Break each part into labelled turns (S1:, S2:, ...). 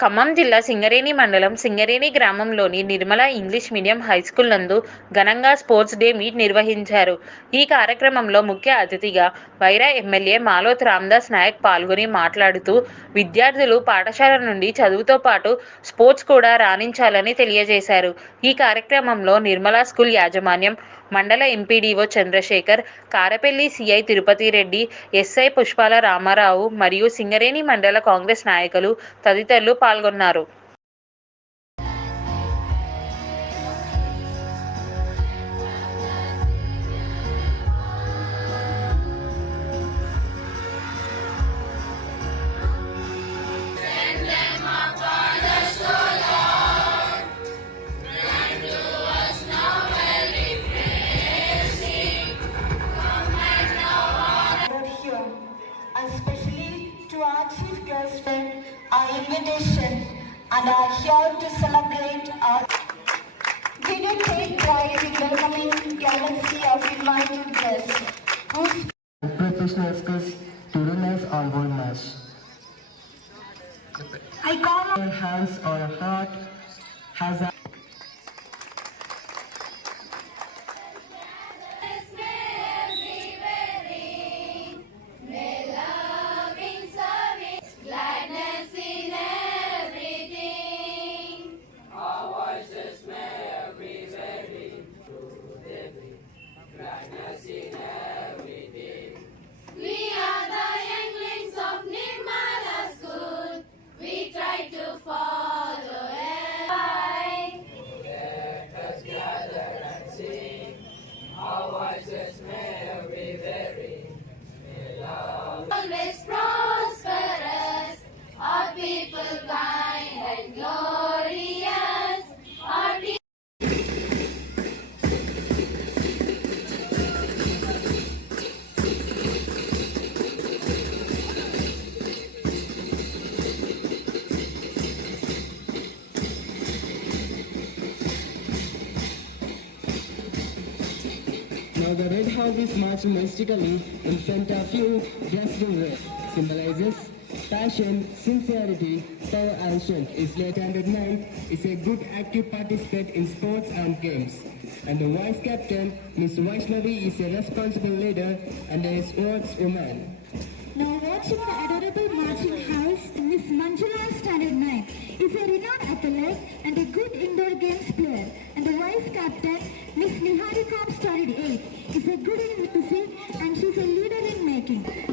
S1: ఖమ్మం జిల్లా సింగరేణి మండలం సింగరేణి గ్రామంలోని Nirmala English medium high school నందు ఘనంగా స్పోర్ట్స్ డే మీట్ నిర్వహించారు. ఈ కార్యక్రమంలో ముఖ్య అతిథిగా వైరా ఎమ్మెల్యే మాలోత్ రామ్దాస్ నాయక్ పాల్గొని మాట్లాడుతూ విద్యార్థులు పాఠశాల నుండి చదువుతో పాటు స్పోర్ట్స్ కూడా రాణించాలని తెలియజేశారు. ఈ కార్యక్రమంలో నిర్మల స్కూల్ యాజమాన్యం మండల MPDO Chandrasekhar Karapalli CI Tirupati Reddy SI Pushpala Ramarao మరియు సింగరేణి మండల కాంగ్రెస్ నాయకులు తదితరులు పాల్గొన్నారు
S2: gathered here, and especially to our chief guest, our invitation, and are here to celebrate our. We do take pride in welcoming galaxy of invited guests whose
S3: professional skills to realize one match.
S2: I call on
S3: Our hands or heart has a Now the red house is marched majestically in front of you, dressed in red, symbolizes passion, sincerity, power and strength. Is late and at night is a good active participant in sports and games. And the vice captain, Miss Vaishnavi, is a responsible leader and a sportswoman.
S2: Now watching the adorable marching Miss Manjula Standard 9 is a renowned athlete and a good indoor games player. And the vice captain, Miss Niharika Standard 8 is a good in music and she's a leader in making.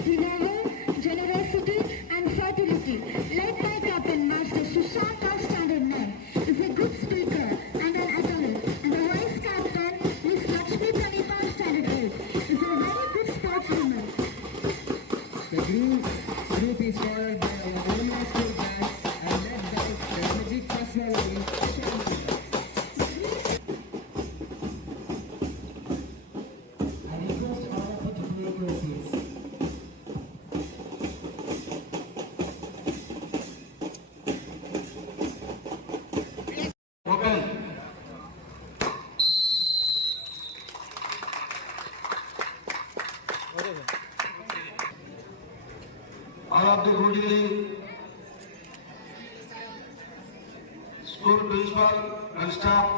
S3: all of
S4: the good evening, school principal and staff,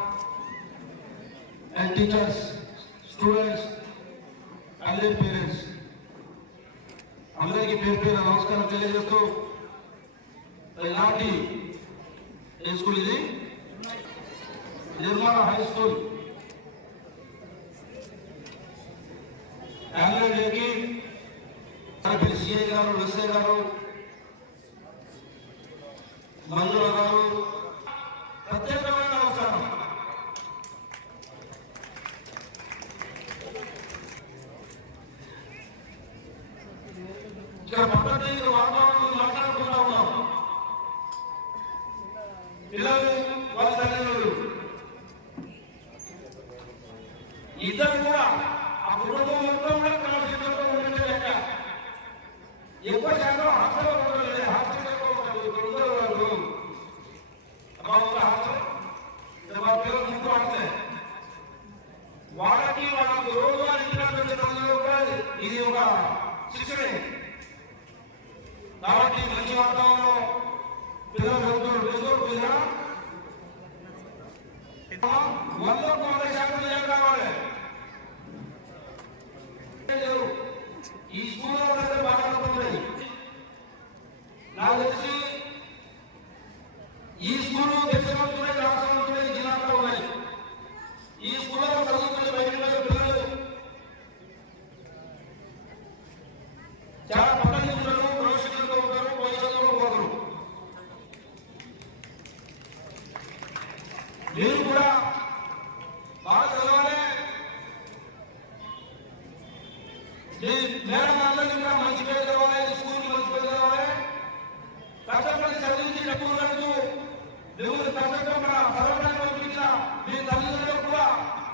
S4: and teachers, students, and their parents. అందరికీ పేరు పేరు నమస్కారం తెలియజేస్తూ ఇలాంటి ఏ school ఇది Nirmala high school ఎమ్మెల్యేకి CI గారు SI గారు మంజుల గారు ప్రత్యేకమైన అవసరం. ఇక్కడ పద్ధతి వాతావరణం మాట్లాడుకుంటా ఉన్నాం. పిల్లలు వాళ్ళ తల్లిదండ్రులు. ఇద్దరు కూడా ఆ కుటుంబం మొత్తం కూడా క్రమశిక్షణతో ఉన్నట్టు లెక్క ఎక్కువ శాతం హాస్టల్లో ఉండదు హాస్టల్ ఎక్కువ ఉండదు తొమ్మిదో వాళ్ళు అమ్మ హాస్టల్ ముందు హాస్టల్ వాళ్ళకి వాళ్ళకి రోజువారి ఇచ్చినటువంటి ఇది ఒక శిక్షణే కాబట్టి మంచి వాతావరణం పిల్లలు చదువుతున్నారు చదువుతారు పిల్లలు వంద వంద శాతం ఏం కావాలి మీరు కూడా బాగా చదవాలి. మీ మేడం అందరికీ కూడా మంచి పేరు చదవాలి స్కూల్ మంచి పేరు చదవాలి. కష్టపడి చదివించి డబ్బులు కడుతూ నువ్వు కష్టపడి మన పంపించిన మీ తల్లిదండ్రులకు కూడా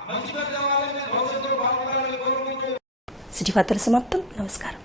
S4: మంచి పేరు చదవాలి. మీ భవిష్యత్తులో బాగుండాలని కోరుకుంటూ.
S5: సిటీ వార్తలు సమాప్తం. నమస్కారం.